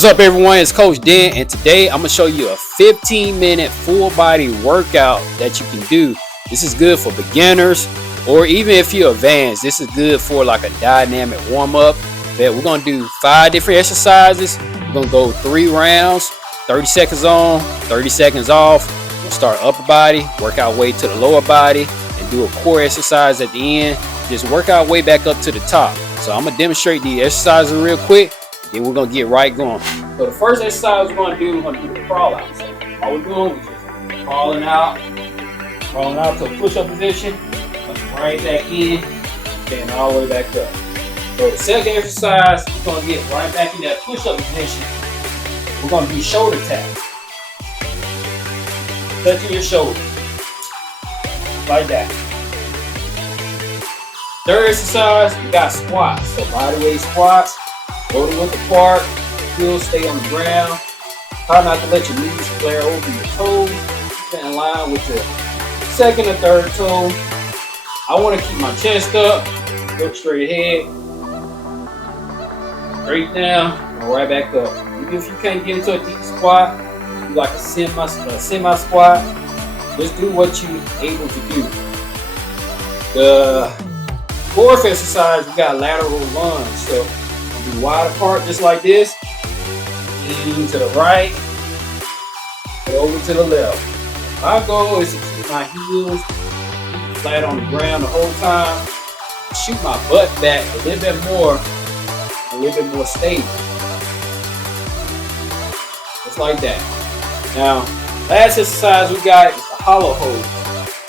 What's up, everyone? It's Coach Dan, and today I'm going to show you a 15-minute full body workout that you can do. This is good for beginners, or even if you're advanced, this is good for like a dynamic warm-up. That we're going to do 5 different exercises. We're going to go 3 rounds, 30 seconds on, 30 seconds off. We'll start upper body, work our way to the lower body, and do a core exercise at the end. Just work our way back up to the top. So I'm going to demonstrate the exercises real quick. Then we're gonna get right going. So the first exercise we're gonna do the crawl out. So all we're doing is just crawling out to a push-up position, right back in, stand all the way back up. So the second exercise, we're gonna get right back in that push-up position. We're gonna do shoulder taps. Touching your shoulders. Like that. Third exercise, we got squats. So bodyweight squats. Go to width apart, heels stay on the ground. Try not to let your knees flare over your toes. Keep in line with your second or third toe. I want to keep my chest up, look straight ahead, straight down, and right back up. Even if you can't get into a deep squat, do like a semi squat. Just do what you're able to do. The fourth exercise, we got lateral lunge. So be wide apart just like this. Lean to the right, over to the left. My goal is to keep my heels flat on the ground the whole time. Shoot my butt back a little bit more stable. Just like that. Now, last exercise we got is the hollow hold.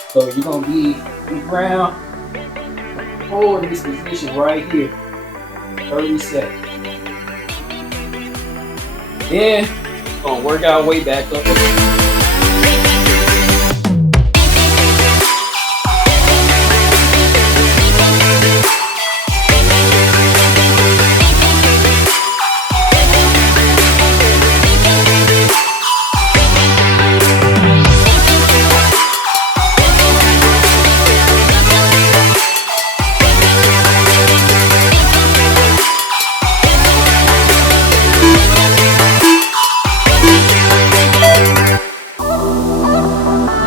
So you're gonna be on the ground, hold this position right here. 30 seconds. Then we're gonna work our way back up.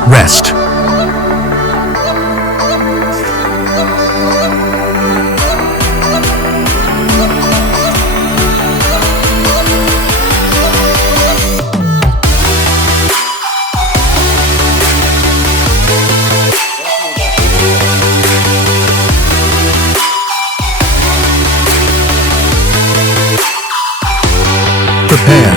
Rest. Prepare.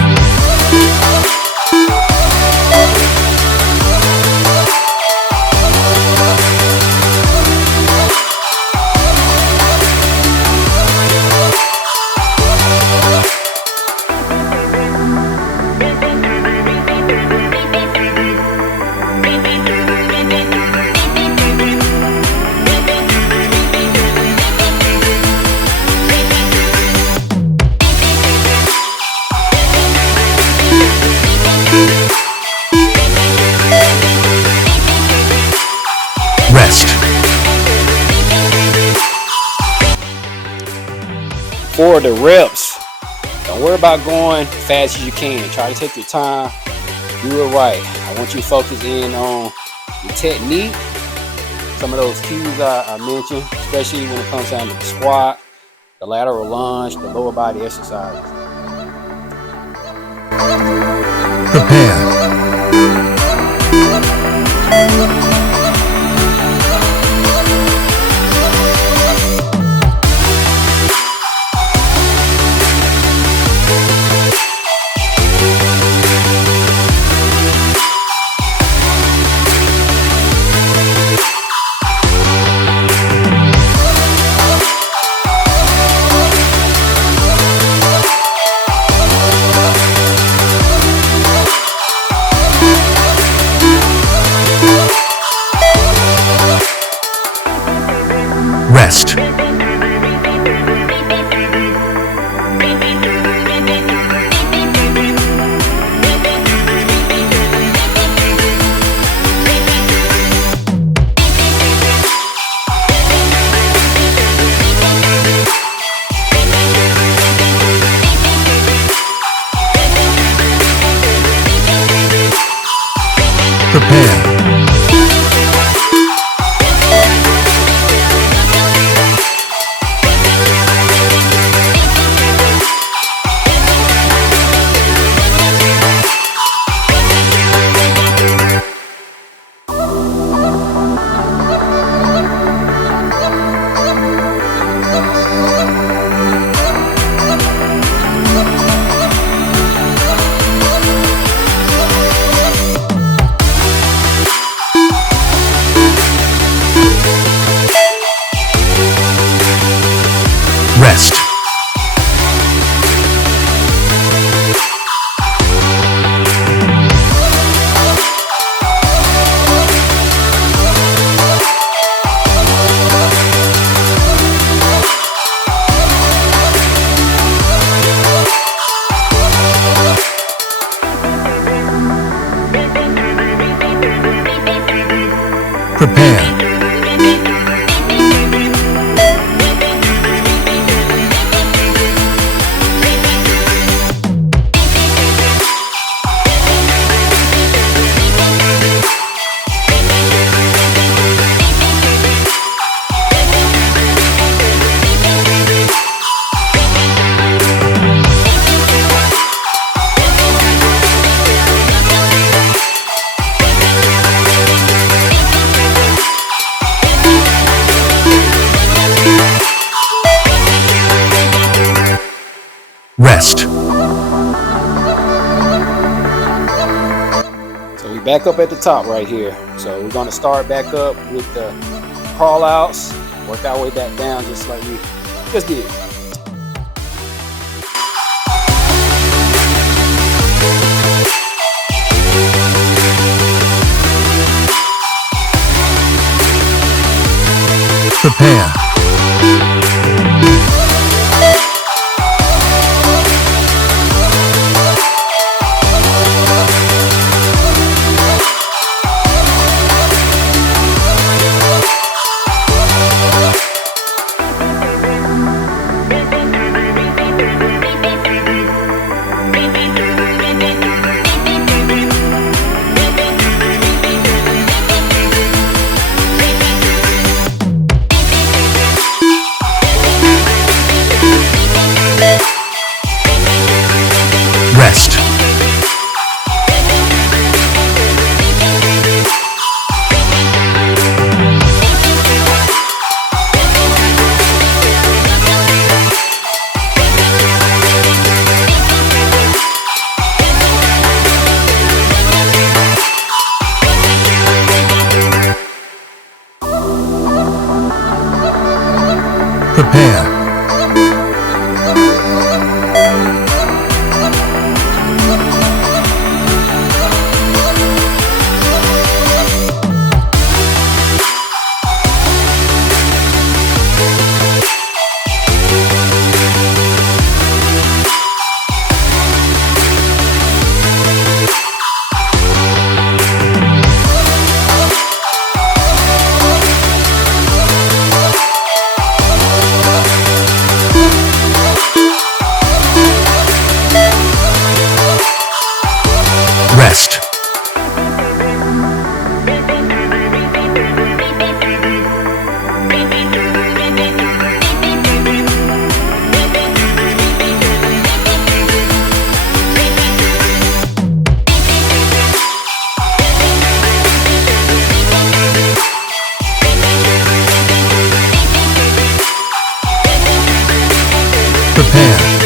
Rest. For the reps, don't worry about going as fast as you can. Try to take your time, do it right. I want you to focus in on your technique, some of those cues I mentioned, especially when it comes down to the squat, the lateral lunge, the lower body exercises. Prepare. Prepare. Rest. So we back up at the top right here. So we're going to start back up with the crawl outs, work our way back down just like we just did. Prepare. Rest. Prepare. Rest. Prepare.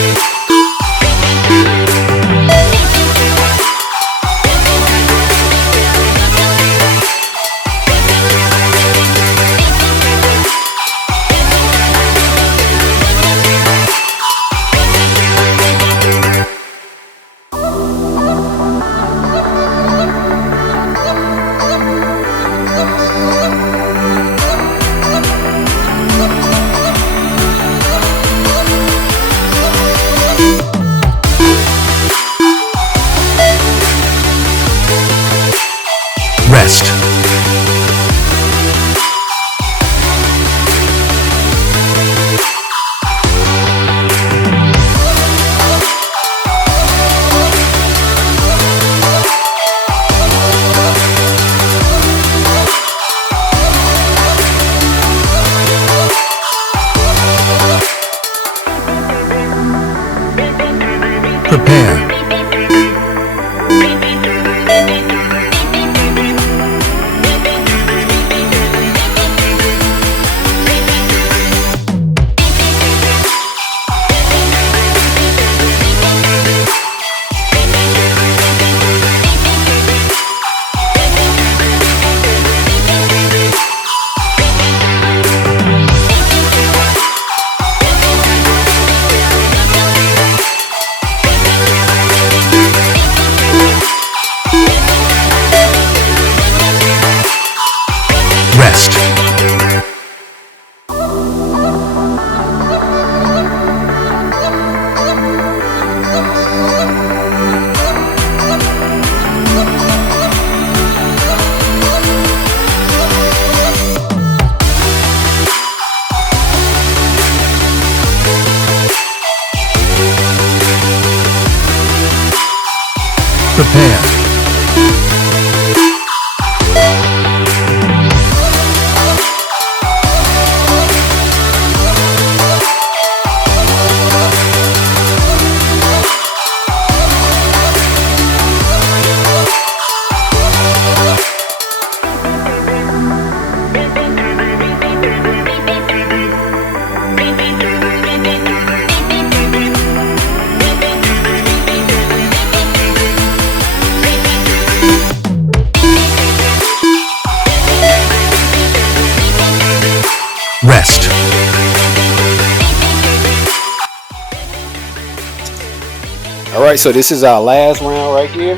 right, so this is our last round right here.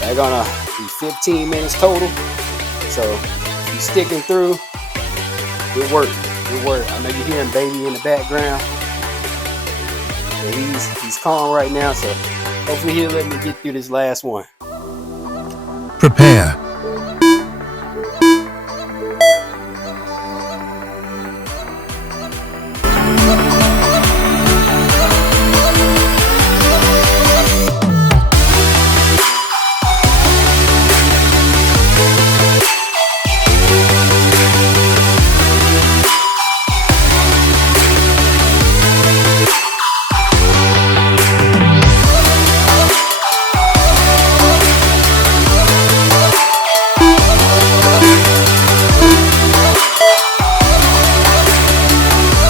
They're gonna be 15 minutes total. So if you're sticking through, good work. Good work. I know you're hearing baby in the background. But he's calm right now, so hopefully he'll let me get through this last one. Prepare.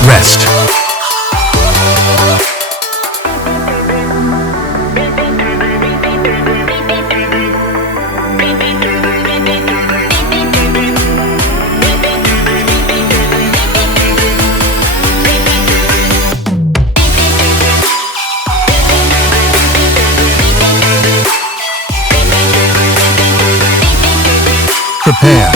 Rest. Prepare.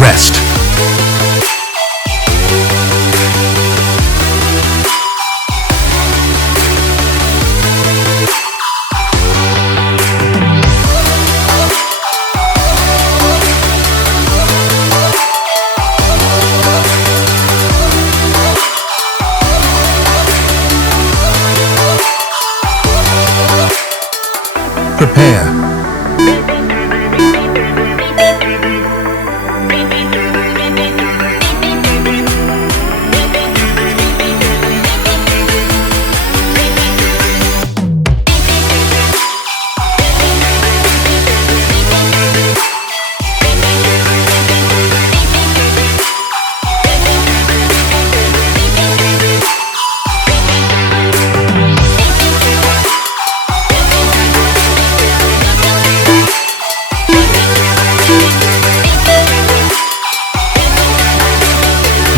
Rest. Prepare.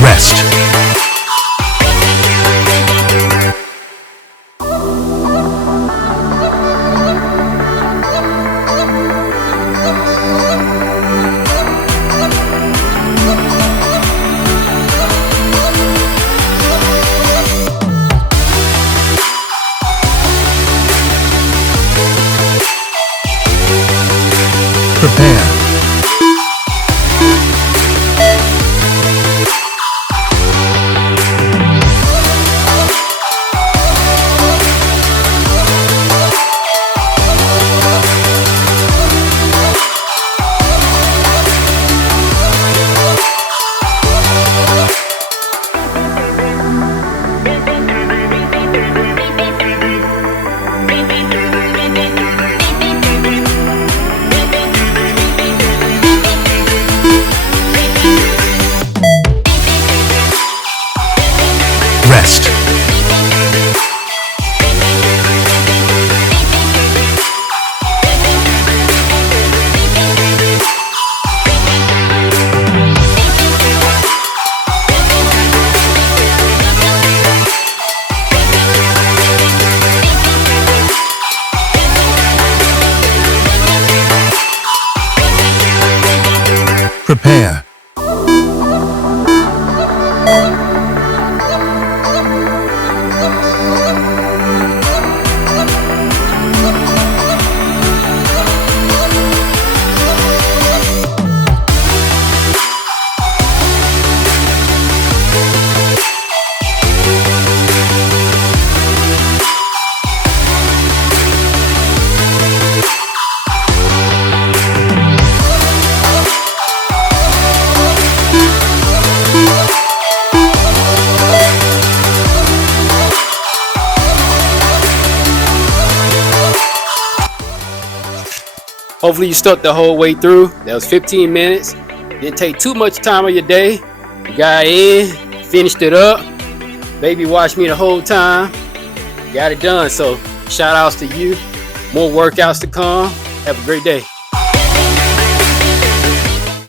Rest. Prepare. Rest. Prepare. Hopefully you stuck the whole way through. That was 15 minutes. Didn't take too much time of your day. You got in, finished it up. Baby watched me the whole time. Got it done. So shout outs to you. More workouts to come. Have a great day.